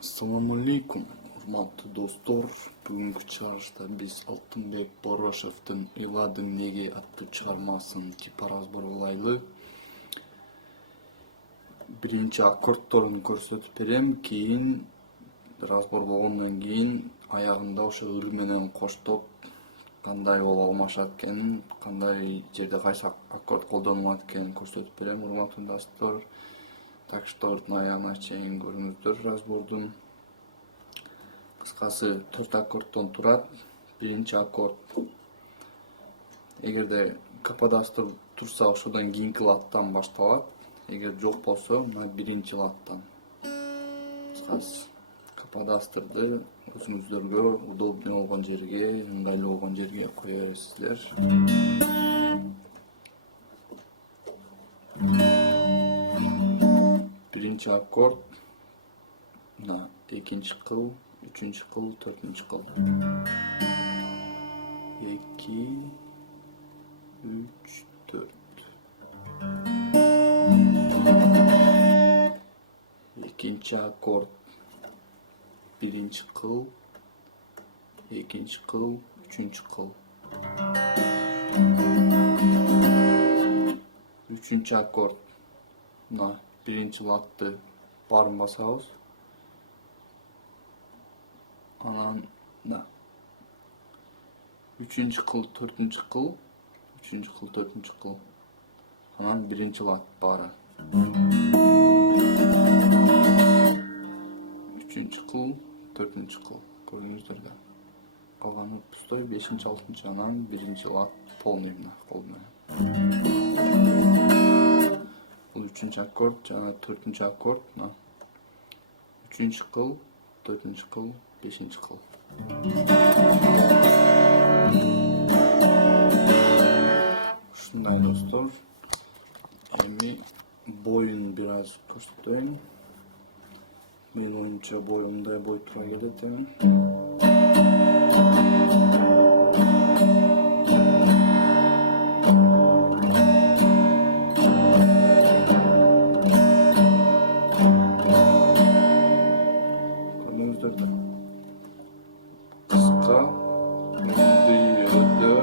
Assalamu alaikum, урматтуу достор. Бүгүнкү чыгарышта биз Алтынбек Борошевдин "Ыйладың неге" аттуу чыгармасын типа разбор кылайлы. Биринчи аккордторун көрсөтүп берем, кийин разбор болгондон кийин аягында ошо ыр менен коштоп кандай болуп алмашат экенин, кандай жерде кайсы аккорд колдонулат экенин көрсөтүп берем, урматтуу достор. Так что аягына чейин көрүңүздөр разбордун. Кыскасы 4 аккордтон турат. Биринчи аккорд. Эгерде кападастыр турса, ошодон кийинки латтан башталат. Эгер жок болсо, мына биринчи латтан. Кыскасы кападастырды өзүңүздөргө удобный болгон жерге, ыңгайлуу болгон жерге кое бересиздер. Биринчи аккорд, мына экинчи кыл, үчүнчү кыл, төртүнчү кыл. 2, 3, 4. Экинчи аккорд, биринчи кыл, экинчи кыл, үчүнчү кыл. Үчүнчү аккорд, мына биринчи латты барын басабыз. Анан да. Үчүнчү кыл, төртүнчү кыл, үчүнчү кыл, төртүнчү кыл. Анан биринчи лат бары. Үчүнчү кыл, төртүнчү кыл. Көрдүңүздөр да. Калганы пустой, 5-6, анан биринчи лат полный мына кол менен. Бул үчүнчү аккорд, жана төртүнчү аккорд, мына. Үчүнчү кыл, төртүнчү кыл, 5-кыл. Ушундай достор. Эми боюн бир аз көрсөтөйүн. Менин оюмча бой мындай бой тура келет эми. Кыска, өдө.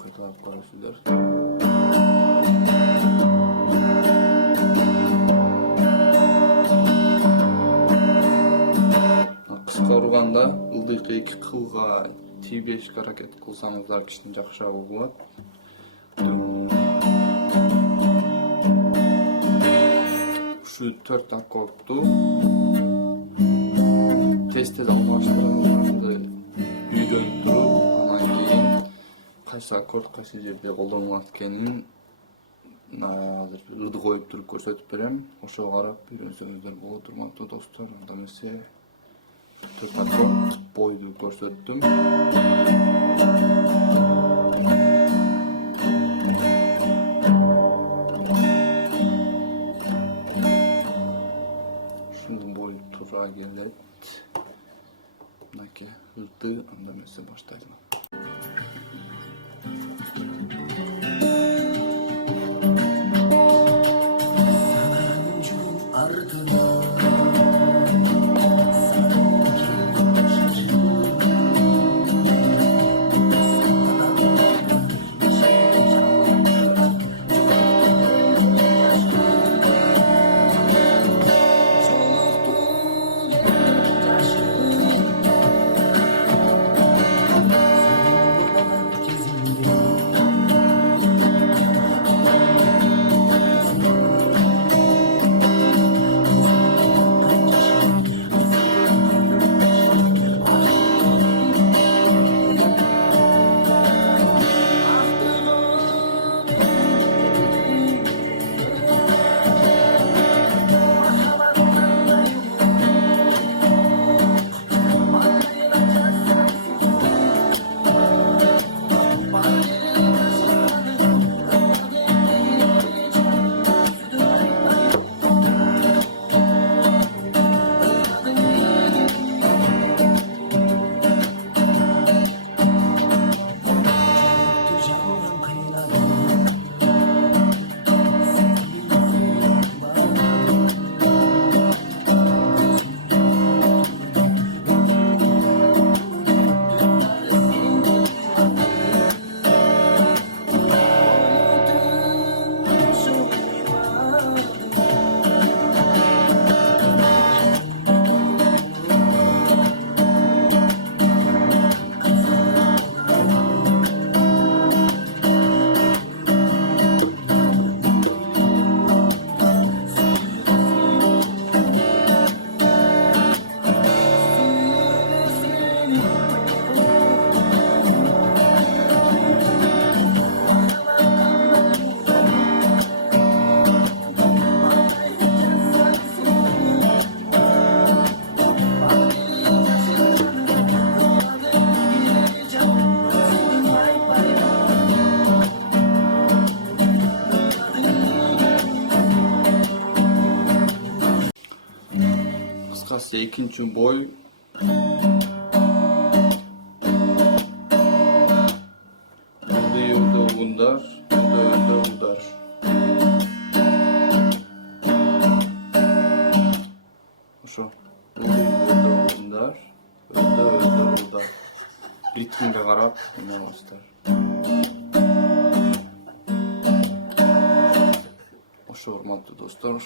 Кайталап карайсыздар. Кыска урганда ылдыйкы 2 кылга тийбешке аракет кылсаңыздар кичине жакшыраак болот. Şu 4 akkordu test алмаштырып үйрөнүп туруп, анан кийин кайсы аккорд кайсы жерде колдонулат экенин азыр ырды коюп туруп көрсөтүп берем. Ошого карап үйрөнсөңүздөр болот, урматтуу достор. Анда эмесе 4 аккорд бойду көрсөттүм. Тура келет. Мынаке ырды, анда эмесе баштайлы. кыскасы экинчи бой удар, удар. Ошо удар, удар. Ритмге карап эмелебиздар. Ошо урматтуу достор.